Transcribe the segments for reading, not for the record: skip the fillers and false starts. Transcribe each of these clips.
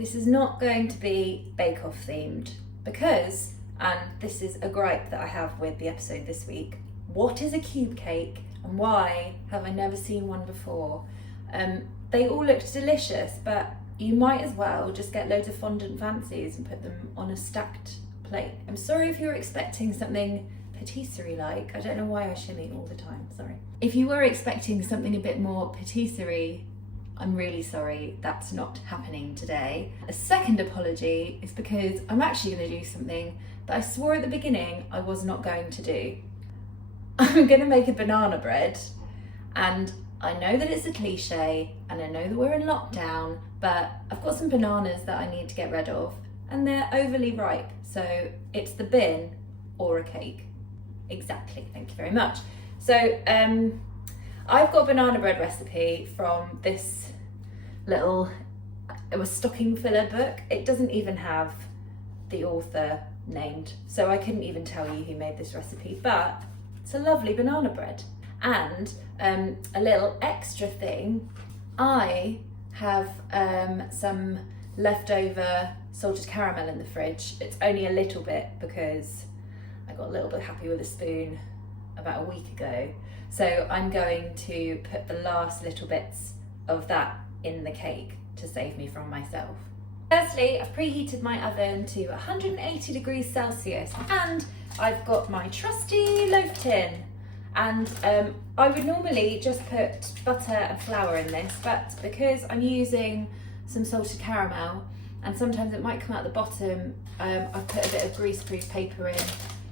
This is not going to be bake-off themed because, and this is a gripe that I have with the episode this week, what is a cube cake and why have I never seen one before? They all looked delicious, but you might as well just get loads of fondant fancies and put them on a stacked plate. I'm sorry if you're expecting something patisserie-like. I don't know why I shimmy all the time, sorry. If you were expecting something a bit more patisserie, I'm really sorry, that's not happening today. A second apology is because I'm actually going to do something that I swore at the beginning I was not going to do. I'm going to make a banana bread, and I know that it's a cliche and I know that we're in lockdown, but I've got some bananas that I need to get rid of and they're overly ripe, so it's the bin or a cake. Exactly, thank you very much. So I've got a banana bread recipe from this little, it was stocking filler book. It doesn't even have the author named, so I couldn't even tell you who made this recipe, but it's a lovely banana bread. And a little extra thing, I have some leftover salted caramel in the fridge. It's only a little bit because I got a little bit happy with a spoon about a week ago. So I'm going to put the last little bits of that in the cake to save me from myself. Firstly, I've preheated my oven to 180 degrees Celsius and I've got my trusty loaf tin. And I would normally just put butter and flour in this, but because I'm using some salted caramel and sometimes it might come out the bottom, I've put a bit of greaseproof paper in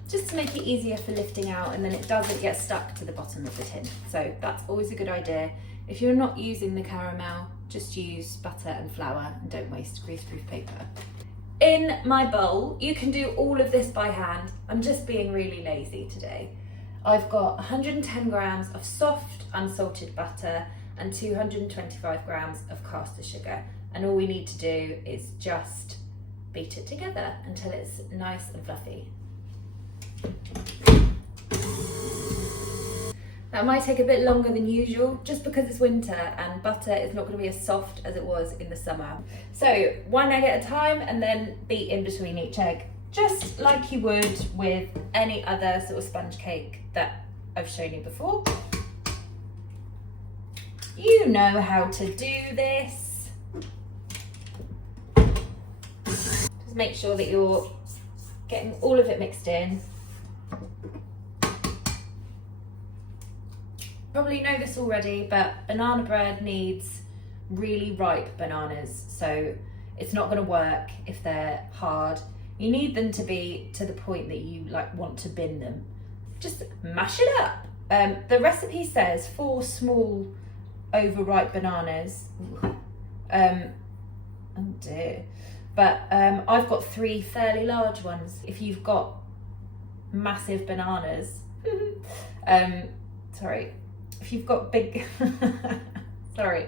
just to make it easier for lifting out, and then it doesn't get stuck to the bottom of the tin. So that's always a good idea. If you're not using the caramel, just use butter and flour and don't waste greaseproof paper. In my bowl, you can do all of this by hand. I'm just being really lazy today. I've got 110 grams of soft unsalted butter and 225 grams of caster sugar. And all we need to do is just beat it together until it's nice and fluffy. That might take a bit longer than usual just because it's winter and butter is not going to be as soft as it was in the summer. So one egg at a time and then beat in between each egg, just like you would with any other sort of sponge cake that I've shown you before. You know how to do this. Just make sure that you're getting all of it mixed in. Probably know this already, but banana bread needs really ripe bananas, so it's not going to work if they're hard. You need them to be to the point that you want to bin them. Just mash it up. The recipe says 4 small overripe bananas. Oh dear. But I've got 3 fairly large ones. If you've got massive bananas, sorry, if you've got big, sorry,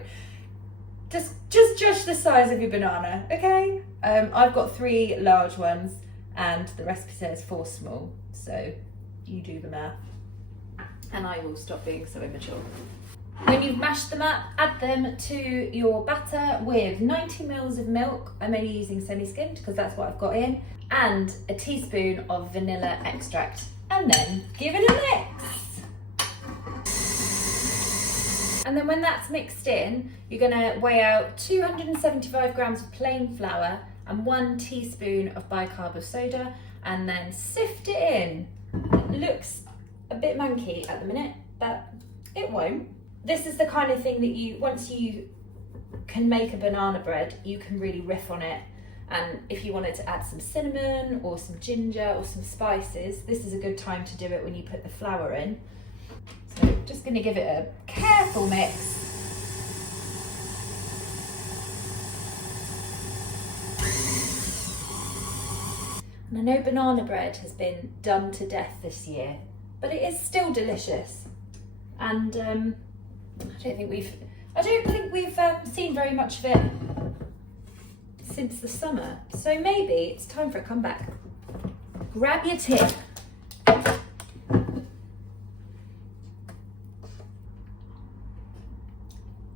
just judge the size of your banana, okay? I've got 3 large ones and the recipe says 4 small, so you do the math and I will stop being so immature. When you've mashed them up, add them to your batter with 90 mils of milk. I'm only using semi-skimmed because that's what I've got in, and a teaspoon of vanilla extract, and then give it a mix. And then when that's mixed in, you're going to weigh out 275 grams of plain flour and 1 teaspoon of bicarb of soda, and then sift it in. It looks a bit manky at the minute, but it won't. This is the kind of thing that once you can make a banana bread, you can really riff on it. And if you wanted to add some cinnamon or some ginger or some spices, this is a good time to do it when you put the flour in. So just going to give it a careful mix. And I know banana bread has been done to death this year, but it is still delicious. And I don't think we've seen very much of it since the summer. So maybe it's time for a comeback. Grab your tip.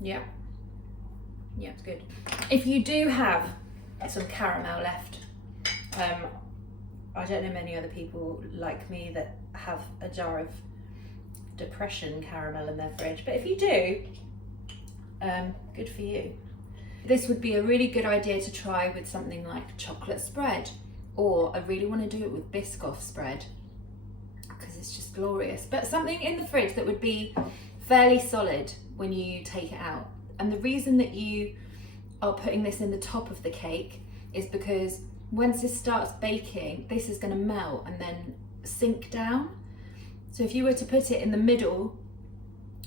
Yeah, it's good. If you do have some caramel left. I don't know many other people like me that have a jar of depression caramel in their fridge, but if you do, good for you. This would be a really good idea to try with something like chocolate spread, or I really want to do it with biscoff spread because it's just glorious. But something in the fridge that would be fairly solid when you take it out. And the reason that you are putting this in the top of the cake is because once this starts baking, this is going to melt and then sink down. So if you were to put it in the middle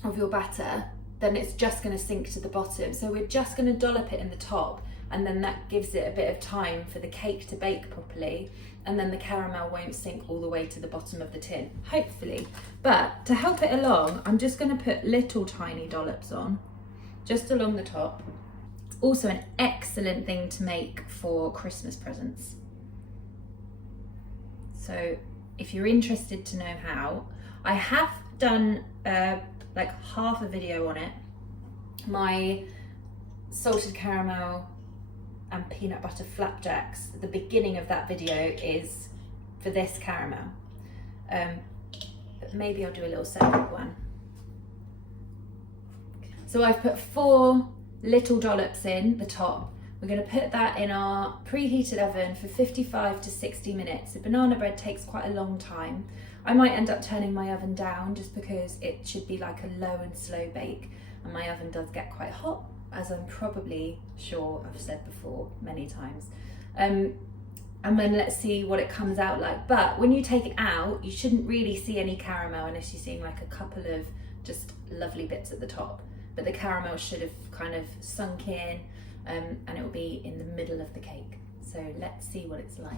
of your batter, then it's just going to sink to the bottom. So we're just going to dollop it in the top, and then that gives it a bit of time for the cake to bake properly, and then the caramel won't sink all the way to the bottom of the tin, hopefully. But to help it along, I'm just going to put little tiny dollops on, just along the top. It's also an excellent thing to make for Christmas presents. So if you're interested to know how, I have done like half a video on it. My salted caramel and peanut butter flapjacks, the beginning of that video is for this caramel. But maybe I'll do a little separate one. So I've put 4 little dollops in the top. We're going to put that in our preheated oven for 55 to 60 minutes. The banana bread takes quite a long time. I might end up turning my oven down just because it should be like a low and slow bake, and my oven does get quite hot, as I'm probably sure I've said before many times. And then let's see what it comes out like. But when you take it out, you shouldn't really see any caramel unless you're seeing like a couple of just lovely bits at the top. But the caramel should have kind of sunk in, and it will be in the middle of the cake. So let's see what it's like.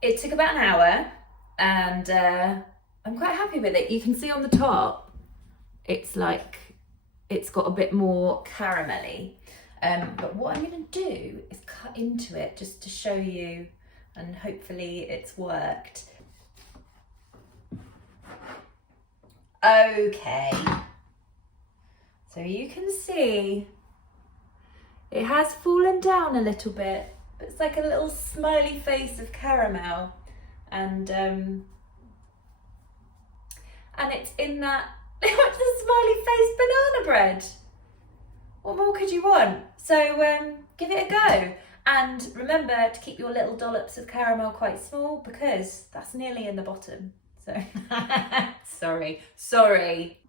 It took about an hour, and I'm quite happy with it. You can see on the top, it's like, it's got a bit more caramelly. But what I'm going to do is cut into it just to show you, and hopefully it's worked. Okay. So you can see it has fallen down a little bit, but it's like a little smiley face of caramel, and it's in that it's a smiley face banana bread. What more could you want? So give it a go, and remember to keep your little dollops of caramel quite small because that's nearly in the bottom. So sorry.